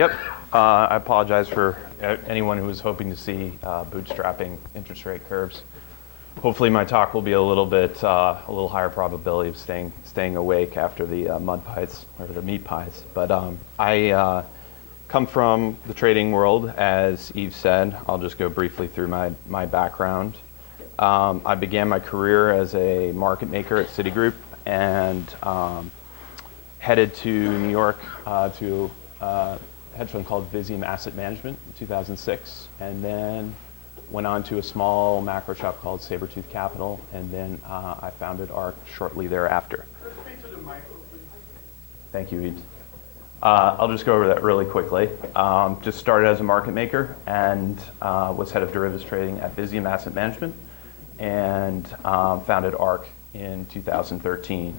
Yep. I apologize for anyone who was hoping to see bootstrapping interest rate curves. Hopefully my talk will be a little higher probability of staying awake after the mud pies or the meat pies. But I come from the trading world, as Eve said. I'll just go briefly through my background. I began my career as a market maker at Citigroup and headed to New York to a hedge fund called Visium Asset Management in 2006, and then went on to a small macro shop called Sabretooth Capital, and then I founded ARC shortly thereafter. Speak to the microphone, please. Thank you, Eve. I'll just go over that really quickly. Just started as a market maker and was head of derivatives trading at Visium Asset Management, and founded ARC in 2013.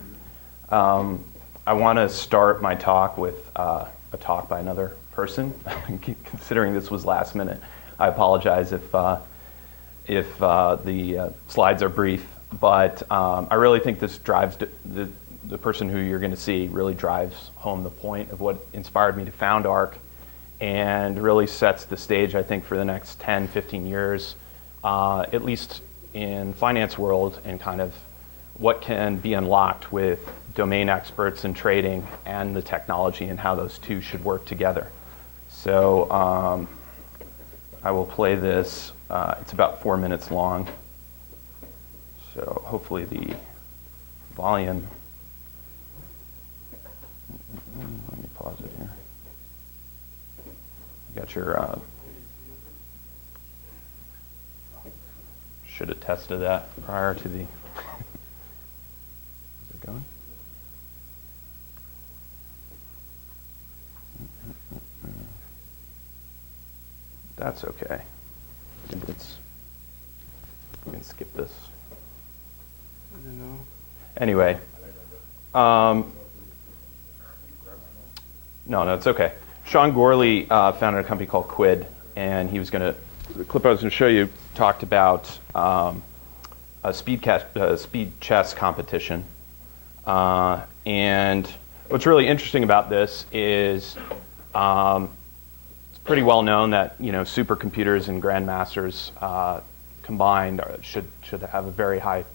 I want to start my talk with a talk by another person, considering this was last minute. I apologize if the slides are brief, but I really think this drives the person who you're going to see really drives home the point of what inspired me to found ARC, and really sets the stage, I think, for the next 10, 15 years, at least in finance world, and kind of what can be unlocked with domain experts in trading and the technology, and how those two should work together. So I will play this. It's about 4 minutes long. So hopefully the volume. Let me pause it here. You got your. Should have tested that prior to the. Is it going? That's okay. We can skip this. I don't know. Anyway, no, it's okay. Sean Gorley founded a company called Quid, and he was going to. The clip I was going to show you talked about a speed chess competition, and what's really interesting about this is. It's pretty well known that supercomputers and grandmasters combined should have a very high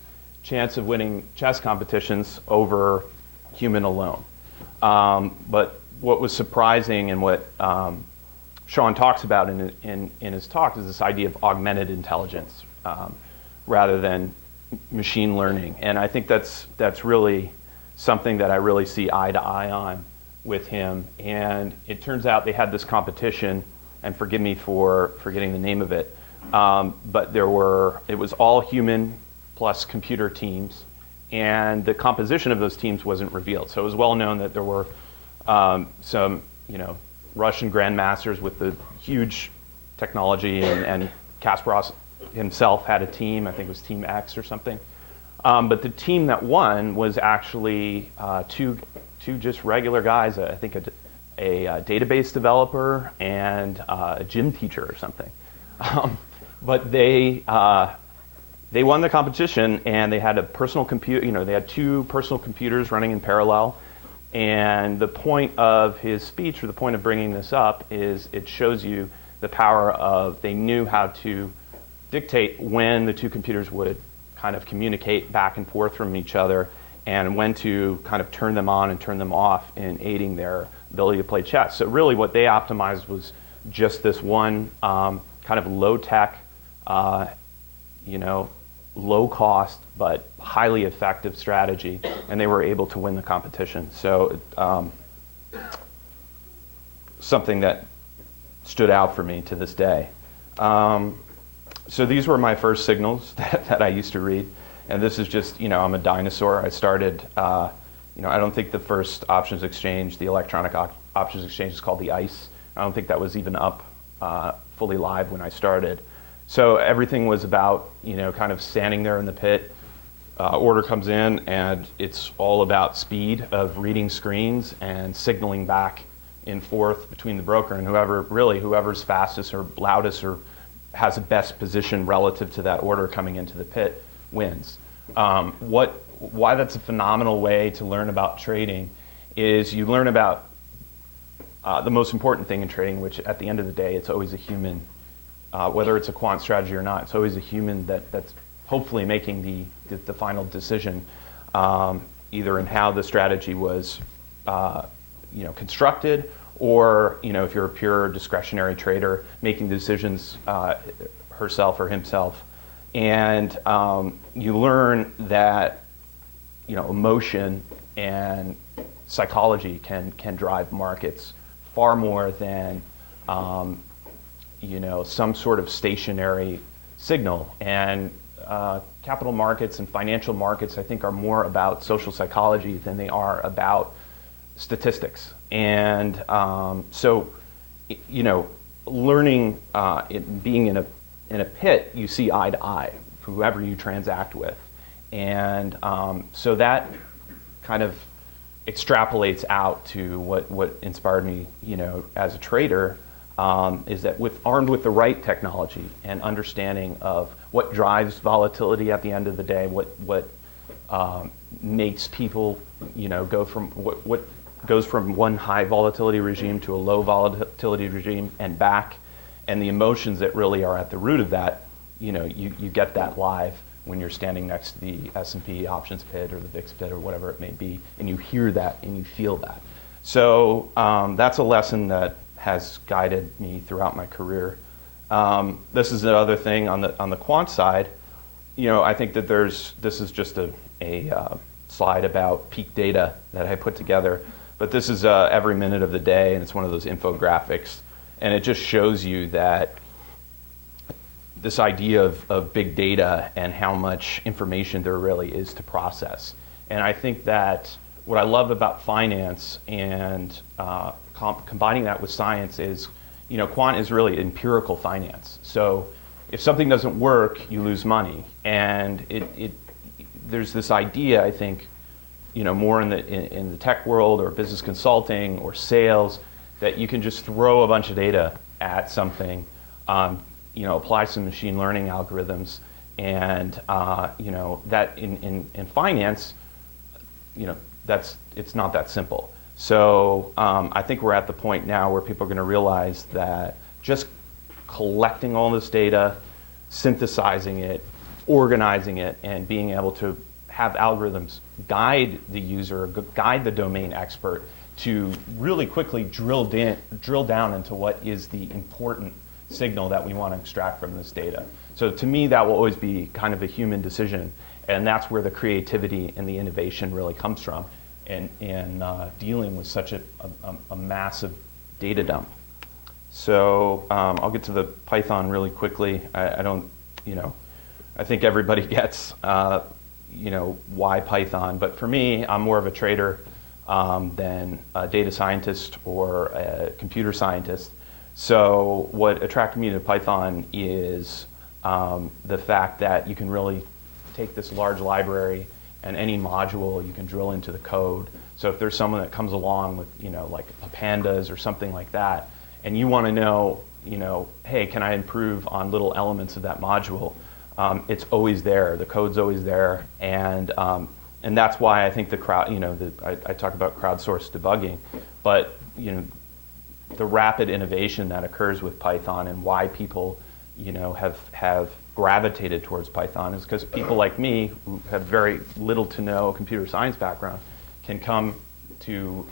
chance of winning chess competitions over human alone. But what was surprising, and what Sean talks about in his talk, is this idea of augmented intelligence rather than machine learning, and I think that's really something that I really see eye to eye on with him. And it turns out they had this competition, and forgive me for forgetting the name of it, but it was all human plus computer teams, and the composition of those teams wasn't revealed. So it was well known that there were some Russian grandmasters with the huge technology, and Kasparov himself had a team. I think it was Team X or something. But the team that won was actually two just regular guys. I think a database developer and a gym teacher or something. But they won the competition, and they had a personal computer. They had two personal computers running in parallel. And the point of his speech, or the point of bringing this up, is it shows you the power of, they knew how to dictate when the two computers would kind of communicate back and forth from each other, and when to kind of turn them on and turn them off in aiding their ability to play chess. So really what they optimized was just this one kind of low-tech, low-cost, but highly effective strategy, and they were able to win the competition. So something that stood out for me to this day. So these were my first signals that I used to read. And this is just, I'm a dinosaur. I started, I don't think the first options exchange, the electronic options exchange, is called the ICE. I don't think that was even up fully live when I started. So everything was about, kind of standing there in the pit. Order comes in, and it's all about speed of reading screens and signaling back and forth between the broker and whoever's fastest or loudest or has the best position relative to that order coming into the pit wins. Why that's a phenomenal way to learn about trading is you learn about the most important thing in trading, which at the end of the day, it's always a human, whether it's a quant strategy or not, it's always a human that's hopefully making the final decision, either in how the strategy was constructed, or if you're a pure discretionary trader, making decisions herself or himself. And you learn that emotion and psychology can drive markets far more than some sort of stationary signal. And capital markets and financial markets, I think, are more about social psychology than they are about statistics. And so learning, being in a pit, you see eye to eye, whoever you transact with. And so that kind of extrapolates out to what inspired me, as a trader, is that armed with the right technology and understanding of what drives volatility at the end of the day, what makes people, go from what goes from one high volatility regime to a low volatility regime and back, and the emotions that really are at the root of that, you get that live when you're standing next to the S&P options pit or the VIX pit or whatever it may be, and you hear that and you feel that. So that's a lesson that has guided me throughout my career. This is another thing on the quant side. I think that this is just a slide about peak data that I put together, but this is every minute of the day, and it's one of those infographics, and it just shows you that this idea of big data and how much information there really is to process. And I think that what I love about finance and combining that with science is, quant is really empirical finance. So if something doesn't work, you lose money. And there's this idea, I think, more in the tech world or business consulting or sales, that you can just throw a bunch of data at something, apply some machine learning algorithms, and that in finance, it's not that simple. So I think we're at the point now where people are going to realize that just collecting all this data, synthesizing it, organizing it, and being able to have algorithms guide the user, guide the domain expert to really quickly drill down into what is the important signal that we want to extract from this data. So to me, that will always be kind of a human decision, and that's where the creativity and the innovation really comes from, and dealing with such a massive data dump. So I'll get to the Python really quickly. I don't, I think everybody gets, why Python, but for me, I'm more of a trader than a data scientist or a computer scientist. So what attracted me to Python is the fact that you can really take this large library and any module you can drill into the code. So if there's someone that comes along with, like a pandas or something like that, and you want to know, hey, can I improve on little elements of that module? It's always there. The code's always there, and that's why I think the crowd, I talk about crowdsourced debugging, but the rapid innovation that occurs with Python and why people, have gravitated towards Python is because people like me, who have very little to no computer science background, can come to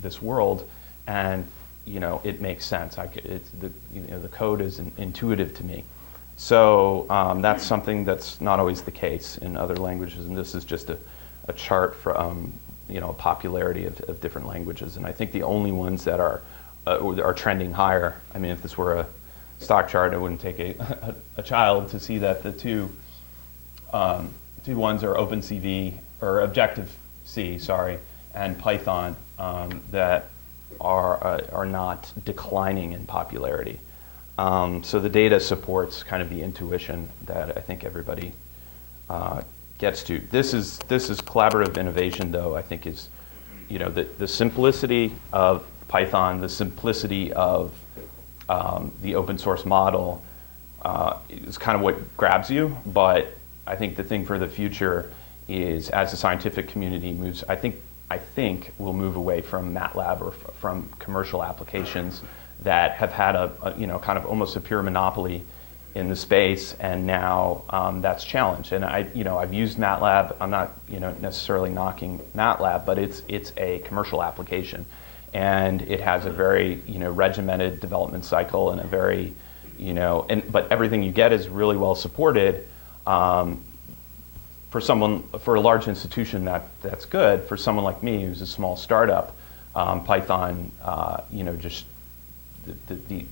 this world, and it makes sense. The code is intuitive to me. So that's something that's not always the case in other languages, and this is just a chart from popularity of different languages, and I think the only ones that are trending higher. I mean, if this were a stock chart, it wouldn't take a child to see that the two ones are OpenCV or Objective-C, and Python that are not declining in popularity. So the data supports kind of the intuition that I think everybody gets to. This is collaborative innovation, though. I think is the simplicity of Python, the simplicity of the open source model is kind of what grabs you. But I think the thing for the future is, as the scientific community moves, I I think, will move away from MATLAB or from commercial applications that have had a kind of almost a pure monopoly in the space, and now that's challenged. And I've used MATLAB. I'm not necessarily knocking MATLAB, but it's a commercial application, and it has a very regimented development cycle and a very but everything you get is really well supported. For a large institution, that's good. For someone like me, who's a small startup, Python, just the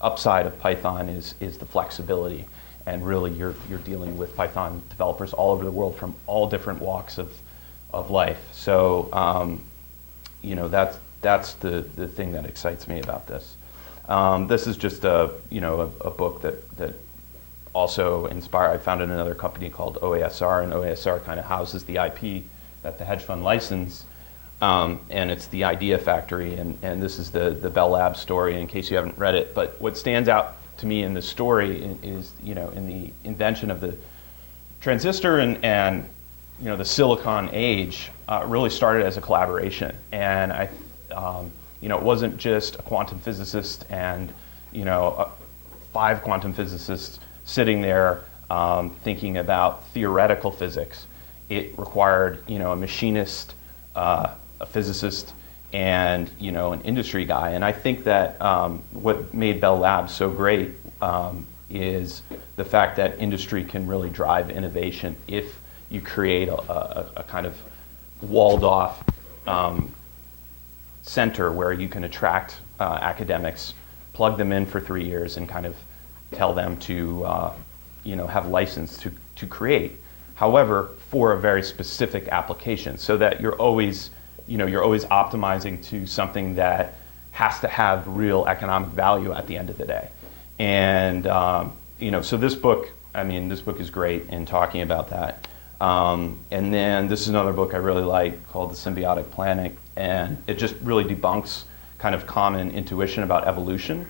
upside of Python is the flexibility, and really you're dealing with Python developers all over the world from all different walks of life. So that's the thing that excites me about this. This is just a book that also inspired. I founded another company called OASR, and OASR kind of houses the IP that the hedge fund license. And it's the Idea Factory, and this is the Bell Labs story, in case you haven't read it. But what stands out to me in this story is, in the invention of the transistor and the silicon age, really started as a collaboration. And it wasn't just a quantum physicist and 5 quantum physicists sitting there thinking about theoretical physics. It required a machinist, a physicist, and an industry guy. And I think that what made Bell Labs so great is the fact that industry can really drive innovation if you create a kind of walled off center where you can attract academics, plug them in for 3 years, and kind of tell them to have license to create. However, for a very specific application, so that you're always optimizing to something that has to have real economic value at the end of the day. And so this book is great in talking about that. And then this is another book I really like called The Symbiotic Planet, and it just really debunks kind of common intuition about evolution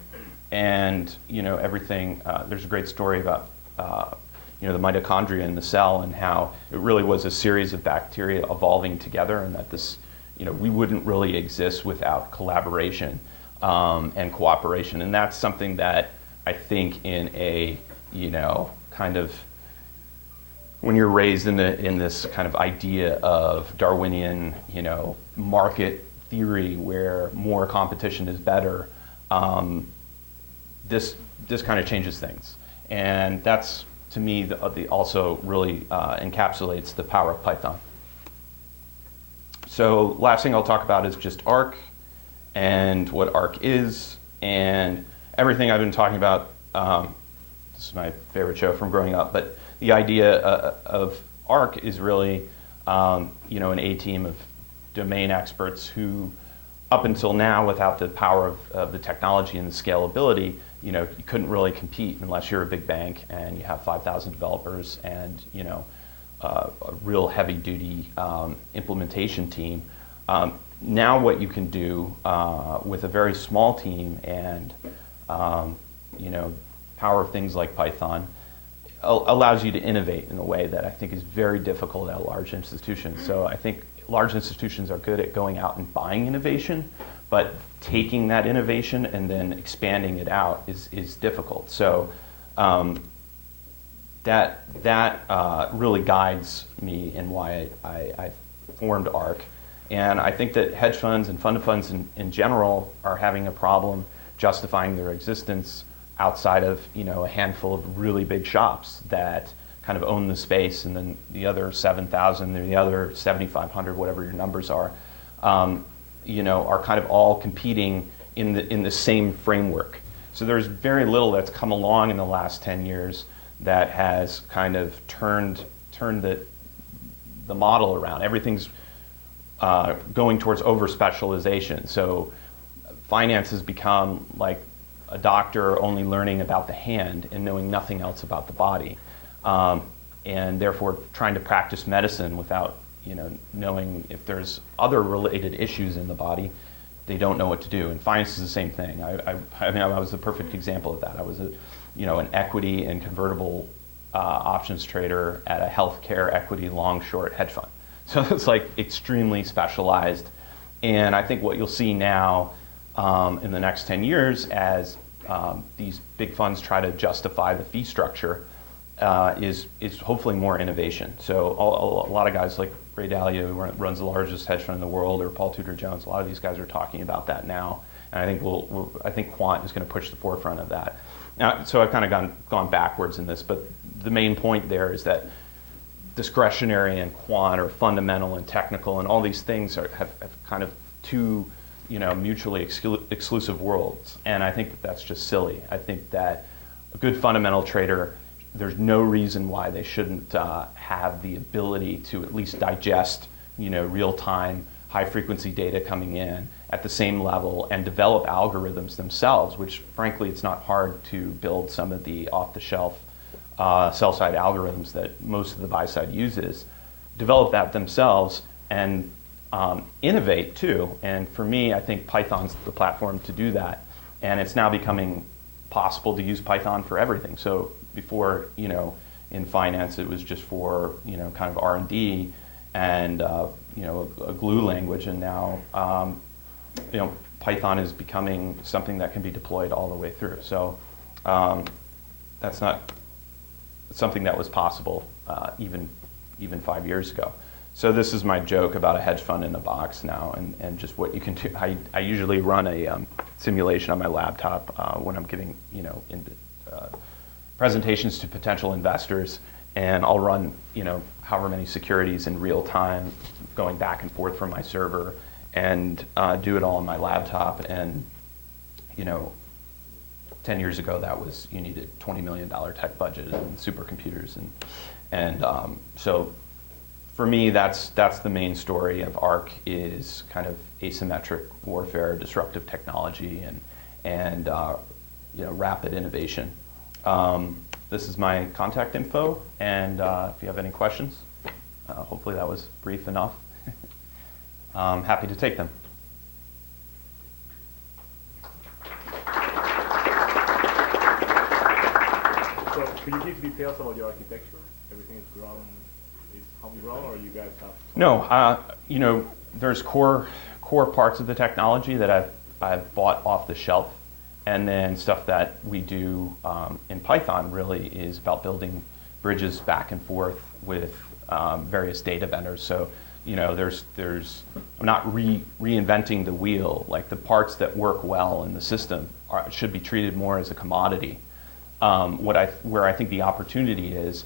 and everything. There's a great story about the mitochondria in the cell and how it really was a series of bacteria evolving together, and that this we wouldn't really exist without collaboration and cooperation. And that's something that I think in a kind of, when you're raised in this kind of idea of Darwinian market theory where more competition is better, this kind of changes things. And that's, to me, also really encapsulates the power of Python. So last thing I'll talk about is just Arc and what Arc is, and everything I've been talking about. This is my favorite show from growing up, but the idea of Arc is really an A-team of domain experts who, up until now, without the power of the technology and the scalability, you couldn't really compete unless you're a big bank and you have 5,000 developers and a real heavy-duty implementation team. Now what you can do with a very small team and power of things like Python allows you to innovate in a way that I think is very difficult at a large institution. So I think large institutions are good at going out and buying innovation, but taking that innovation and then expanding it out is difficult. So that really guides me in why I formed Arc. And I think that hedge funds and fund of funds in general are having a problem justifying their existence outside of a handful of really big shops that kind of own the space, and then the other 7,000 and the other 7,500, whatever your numbers are kind of all competing in the same framework. So there's very little that's come along in the last 10 years that has kind of turned the model around. Everything's going towards over-specialization. So finance has become like a doctor only learning about the hand and knowing nothing else about the body, and therefore trying to practice medicine without knowing if there's other related issues in the body. They don't know what to do. And finance is the same thing. I was the perfect example of that. I was an equity and convertible options trader at a healthcare equity long short hedge fund. So it's like extremely specialized. And I think what you'll see now in the next 10 years as these big funds try to justify the fee structure is hopefully more innovation. So a lot of guys like Ray Dalio, who runs the largest hedge fund in the world, or Paul Tudor Jones, a lot of these guys are talking about that now. And I think I think Quant is going to push the forefront of that. Now, so I've kind of gone backwards in this, but the main point there is that discretionary and quant are fundamental and technical, and all these things have kind of two mutually exclusive worlds. And I think that's just silly. I think that a good fundamental trader, there's no reason why they shouldn't have the ability to at least digest real-time, high-frequency data coming in at the same level and develop algorithms themselves, which frankly it's not hard to build some of the off-the-shelf sell-side algorithms that most of the buy-side uses, develop that themselves and innovate too. And for me, I think Python's the platform to do that. And it's now becoming possible to use Python for everything. So before, in finance, it was just for, kind of R&D and, a glue language. And now, Python is becoming something that can be deployed all the way through. So that's not something that was possible even 5 years ago. So this is my joke about a hedge fund in a box now, and just what you can do. I usually run a simulation on my laptop when I'm giving presentations to potential investors, and I'll run however many securities in real time, going back and forth from my server, and do it all on my laptop. And 10 years ago, that was, you needed $20 million tech budget and supercomputers, and so for me, that's the main story of ARC, is kind of asymmetric warfare, disruptive technology, and rapid innovation. This is my contact info, and if you have any questions, hopefully that was brief enough. I'm happy to take them. So, can you give details about your architecture? Everything is homegrown, or you guys have? No, there's core parts of the technology that I've bought off the shelf, and then stuff that we do in Python really is about building bridges back and forth with various data vendors. So, I'm not reinventing the wheel. Like, the parts that work well in the system should be treated more as a commodity. Where I think the opportunity is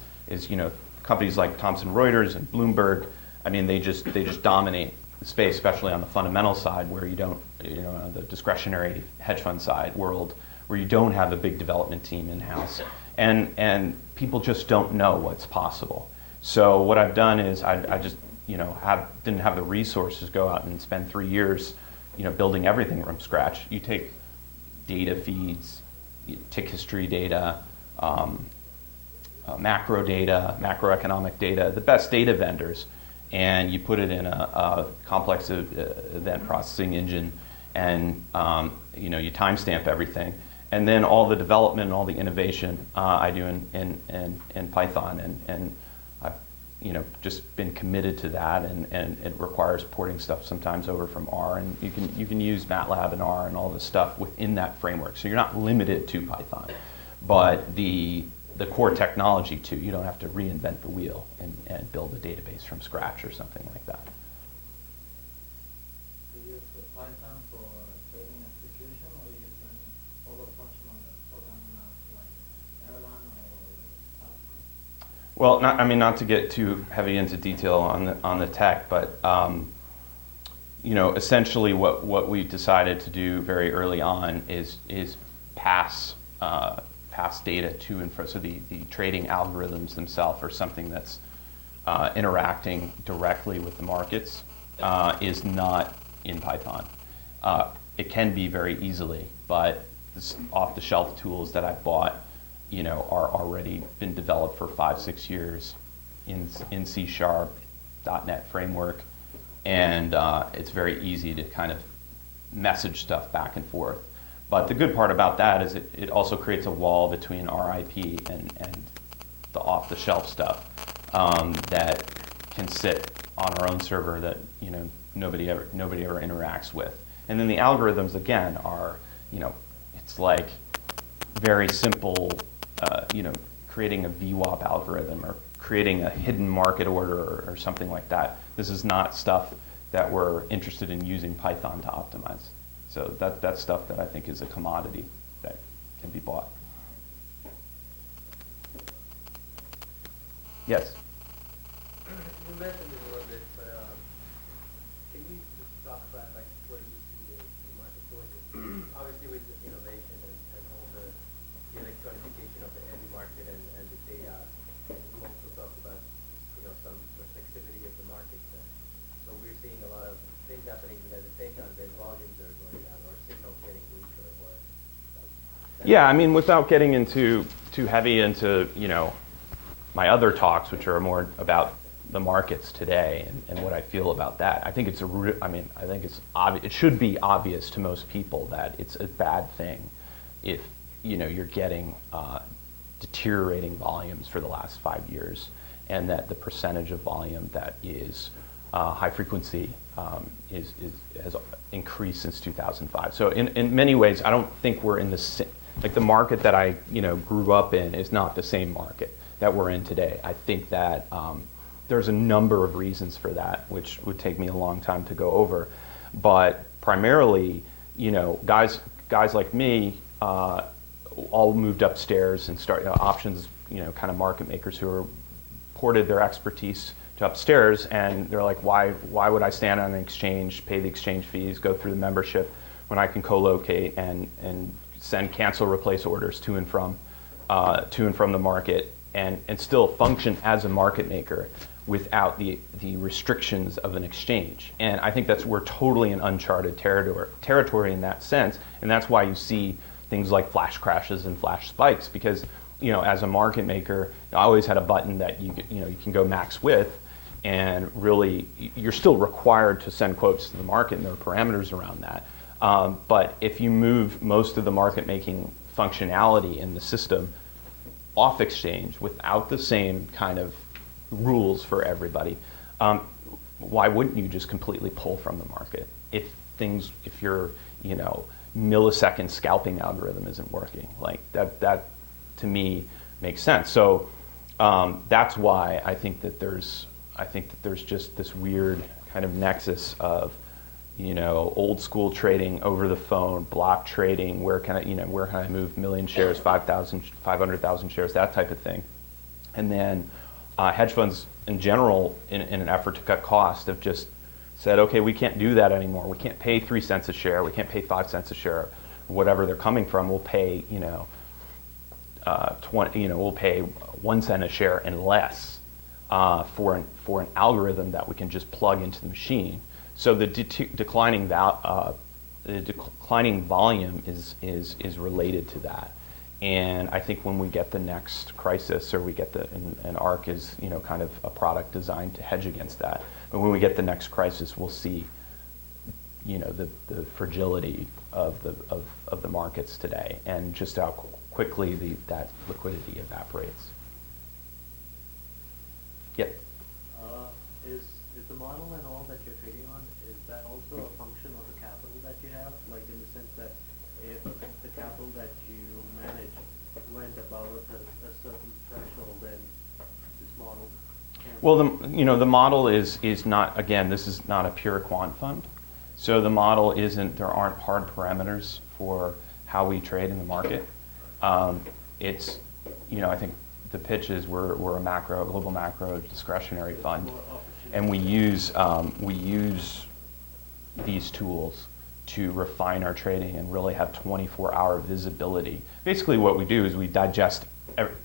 companies like Thomson Reuters and Bloomberg. I mean, they just dominate the space, especially on the fundamental side, where you don't, on the discretionary hedge fund side world, where you don't have a big development team in-house, and people just don't know what's possible. So what I've done is I just didn't have the resources to go out and spend 3 years building everything from scratch. You take data feeds, tick history data, macro data, macroeconomic data, the best data vendors, and you put it in a complex event processing engine, and you timestamp everything, and then all the development and all the innovation I do in Python, and I've just been committed to that, and it requires porting stuff sometimes over from R, and you can use MATLAB and R and all this stuff within that framework, so you're not limited to Python, but the core technology too. You don't have to reinvent the wheel and build a database from scratch or something like that. Do you use Python for trading execution, or you use any other function on the programming like Erlang or Kafka? Well, not to get too heavy into detail on the tech, but essentially what we decided to do very early on is pass data to and fro. So the trading algorithms themselves are something that's interacting directly with the markets, is not in Python. It can be very easily, but this off-the-shelf tools that I've bought are already been developed for 5-6 years in C#, .NET framework, and it's very easy to kind of message stuff back and forth. But the good part about that is it also creates a wall between our IP and the off-the-shelf stuff that can sit on our own server that nobody ever interacts with. And then the algorithms again are, it's like very simple, creating a VWAP algorithm or creating a hidden market order or something like that. This is not stuff that we're interested in using Python to optimize. So that's stuff that I think is a commodity that can be bought. Yes? You mentioned it a little bit, but can you just talk about like where you see the market going? Obviously, with innovation and all the electronification of the energy market and the data, and you also talked about some reflexivity of the market. So we're seeing a lot of things happening, but at the same time, the volumes are going down, or signals getting weaker, or. Yeah, I mean, without getting into too heavy into my other talks, which are more about the markets today and what I feel about that. I think it should be obvious to most people that it's a bad thing if you're getting deteriorating volumes for the last 5 years, and that the percentage of volume that is high frequency has increased since 2005. So in many ways, I don't think we're in the market that I grew up in is not the same market that we're in today. I think that there's a number of reasons for that, which would take me a long time to go over. But primarily, guys like me all moved upstairs and started options, kind of market makers who are ported their expertise to upstairs, and they're like, why would I stand on an exchange, pay the exchange fees, go through the membership when I can co-locate and send cancel replace orders to and from the market and still function as a market maker without the restrictions of an exchange. And I think we're totally in uncharted territory in that sense, and that's why you see things like flash crashes and flash spikes, because as a market maker, I always had a button that you can go max with, and really you're still required to send quotes to the market, and there are parameters around that. But if you move most of the market making functionality in the system off exchange without the same kind of rules for everybody, why wouldn't you just completely pull from the market if your millisecond scalping algorithm isn't working? Like that to me makes sense. So that's why I think that there's just this weird kind of nexus of old school trading over the phone, block trading, where can I move 1 million shares, 5,000, 500,000 shares, that type of thing. And then hedge funds in general, in an effort to cut costs, have just said, okay, we can't do that anymore. We can't pay 3 cents a share. We can't pay 5 cents a share. Whatever they're coming from, we'll pay we'll pay 1 cent a share and less for an algorithm that we can just plug into the machine. So the declining volume is related to that. And I think when we get the next crisis, or we get and ARC is kind of a product designed to hedge against that. But when we get the next crisis, we'll see the fragility of the markets today, and just how quickly that liquidity evaporates. Yeah. Is the model and all that you're trading on, is that also a function of the capital that you have? Like in the sense that if the capital that you manage went above a certain threshold, then this model can't. Well, the model is not, again, this is not a pure quant fund. So the model there aren't hard parameters for how we trade in the market. It's, I think the pitch is we're a global macro discretionary fund. And we use these tools to refine our trading and really have 24-hour visibility. Basically what we do is we digest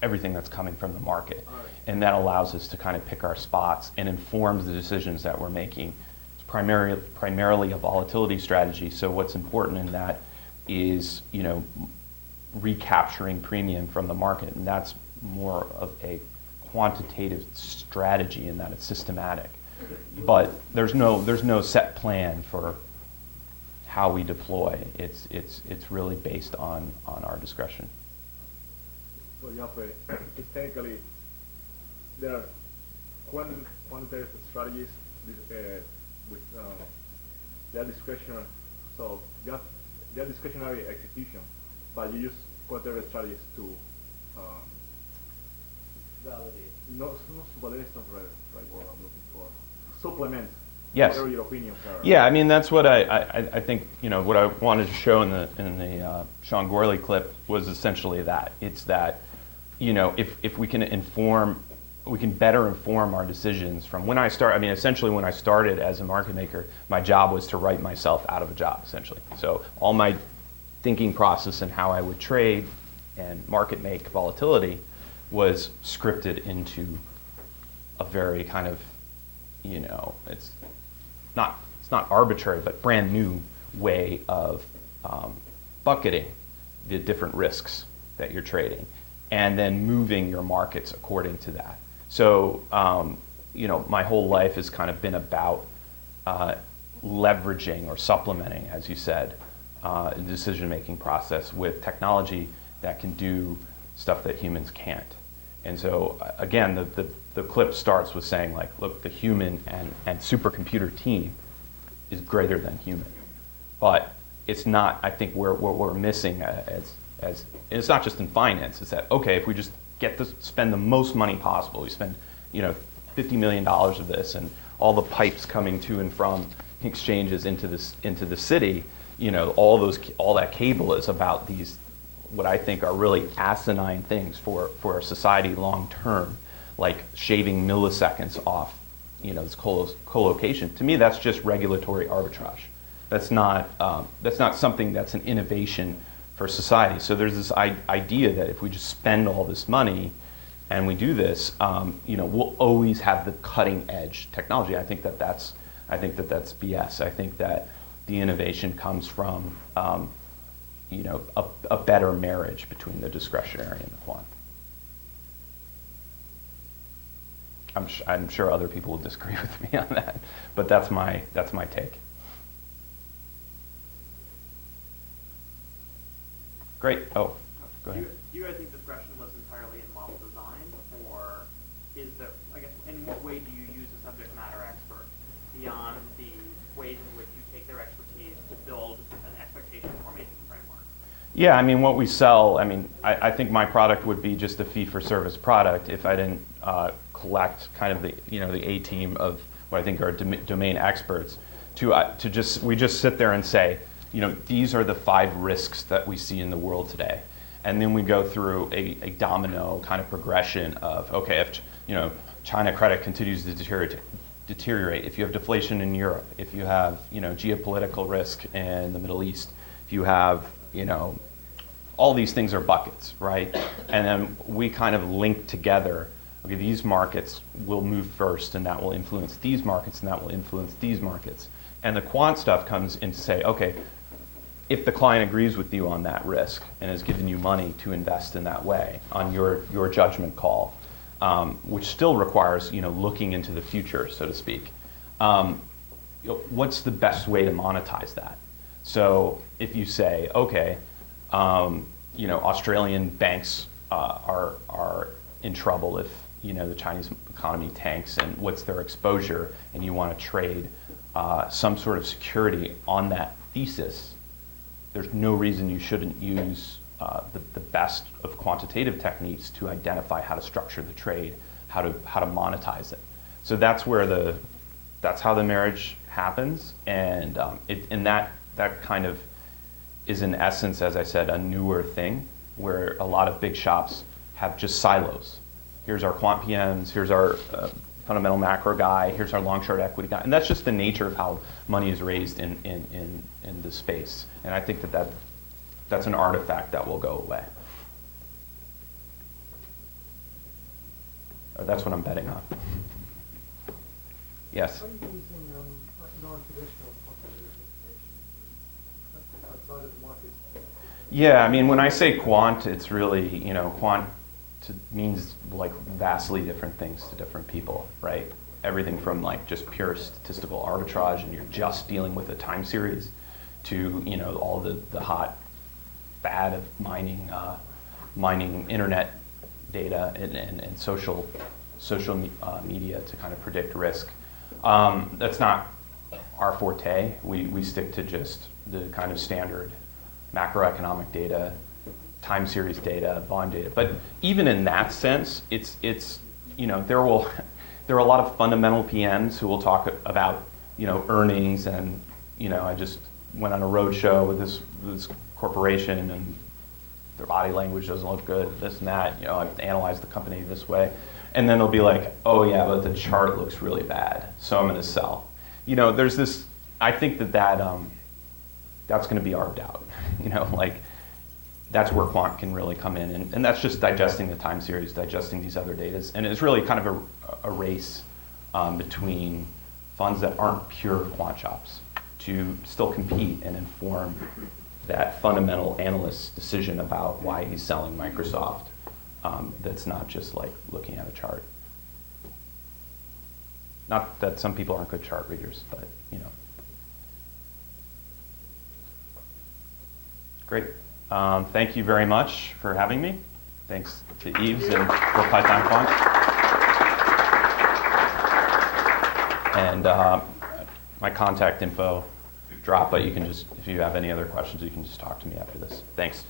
everything that's coming from the market. And that allows us to kind of pick our spots and informs the decisions that we're making. It's primarily a volatility strategy. So what's important in that is, recapturing premium from the market. And that's more of a quantitative strategy in that it's systematic. But there's no set plan for how we deploy. It's really based on our discretion. So technically, there are quantitative strategies with their discretionary, so just their discretionary execution, but you use quantitative strategies to Validate. no, validate is not the right word I'm looking for. Supplement. Yes. Whatever your opinions are. Yeah, I mean that's what I think, you know, what I wanted to show in the Sean Gorley clip was essentially that. It's that, you know, if we can better inform our decisions from when I start. I mean, essentially when I started as a market maker, my job was to write myself out of a job, essentially. So all my thinking process and how I would trade and market make volatility was scripted into a very kind of, you know, it's not arbitrary, but brand new way of bucketing the different risks that you're trading, and then moving your markets according to that. So, you know, my whole life has kind of been about leveraging or supplementing, as you said, the decision-making process with technology that can do stuff that humans can't. And so, again, the clip starts with saying, like, look, the human and supercomputer team is greater than human. But it's not, I think, what we're missing as it's not just in finance, is that, okay, if we just get to spend the most money possible, we spend, you know, $50 million of this, and all the pipes coming to and from exchanges into the city, you know, all that cable is about these, what I think are really asinine things for our society long term, like shaving milliseconds off, you know, this co-location. To me, that's just regulatory arbitrage. That's not something that's an innovation for society. So there's this idea that if we just spend all this money and we do this, you know, we'll always have the cutting edge technology. I think that's BS. I think that the innovation comes from, you know, a better marriage between the discretionary and the quant. I'm sure other people will disagree with me on that, but that's my take. Great. Oh, go ahead. Do you guys think discretion was entirely in model design, or is there, I guess, in what way do you use a subject matter expert beyond the ways in which you take their expertise to build an expectation formation framework? Yeah, I mean, what we sell, I mean, I think my product would be just a fee-for-service product if I didn't collect kind of the, you know, the A-team of what I think are domain experts we just sit there and say, you know, these are the 5 risks that we see in the world today. And then we go through a domino kind of progression of, okay, if, you know, China credit continues to deteriorate, if you have deflation in Europe, if you have, you know, geopolitical risk in the Middle East, if you have, you know, all these things are buckets, right? And then we kind of link together, okay, these markets will move first and that will influence these markets and that will influence these markets. And the quant stuff comes in to say, okay, if the client agrees with you on that risk and has given you money to invest in that way on your judgment call, which still requires, you know, looking into the future, so to speak, you know, what's the best way to monetize that? So if you say, okay, you know, Australian banks are in trouble if, you know, the Chinese economy tanks, and what's their exposure, and you want to trade some sort of security on that thesis, there's no reason you shouldn't use the best of quantitative techniques to identify how to structure the trade, how to monetize it. So that's where that's how the marriage happens, and that kind of is in essence, as I said, a newer thing where a lot of big shops have just silos. Here's our quant PMs, here's our fundamental macro guy, here's our long short equity guy, and that's just the nature of how money is raised in this space. And I think that's an artifact that will go away. Or that's what I'm betting on. Yes? Are you using non-traditional quantitative information outside of the market? Yeah, I mean, when I say quant, it's really, you know, quant means like vastly different things to different people, right? Everything from like just pure statistical arbitrage and you're just dealing with a time series to, you know, all the hot fad of mining internet data and social media to kind of predict risk. That's not our forte. We stick to just the kind of standard macroeconomic data, time series data, bond data. But even in that sense, it's there are a lot of fundamental PMs who will talk about earnings, and I just went on a road show with this corporation, and their body language doesn't look good, this and that. I've analyzed the company this way, and then they'll be like, oh yeah, but the chart looks really bad, so I'm going to sell. There's this. I think that's going to be arbed out. That's where Quant can really come in, and that's just digesting the time series, digesting these other data, and it's really kind of a race between funds that aren't pure quant shops to still compete and inform that fundamental analyst's decision about why he's selling Microsoft. That's not just like looking at a chart. Not that some people aren't good chart readers, but Great. Thank you very much for having me. Thanks to Yves and for Python Quant. And my contact info drop, but you can just, if you have any other questions, you can just talk to me after this. Thanks.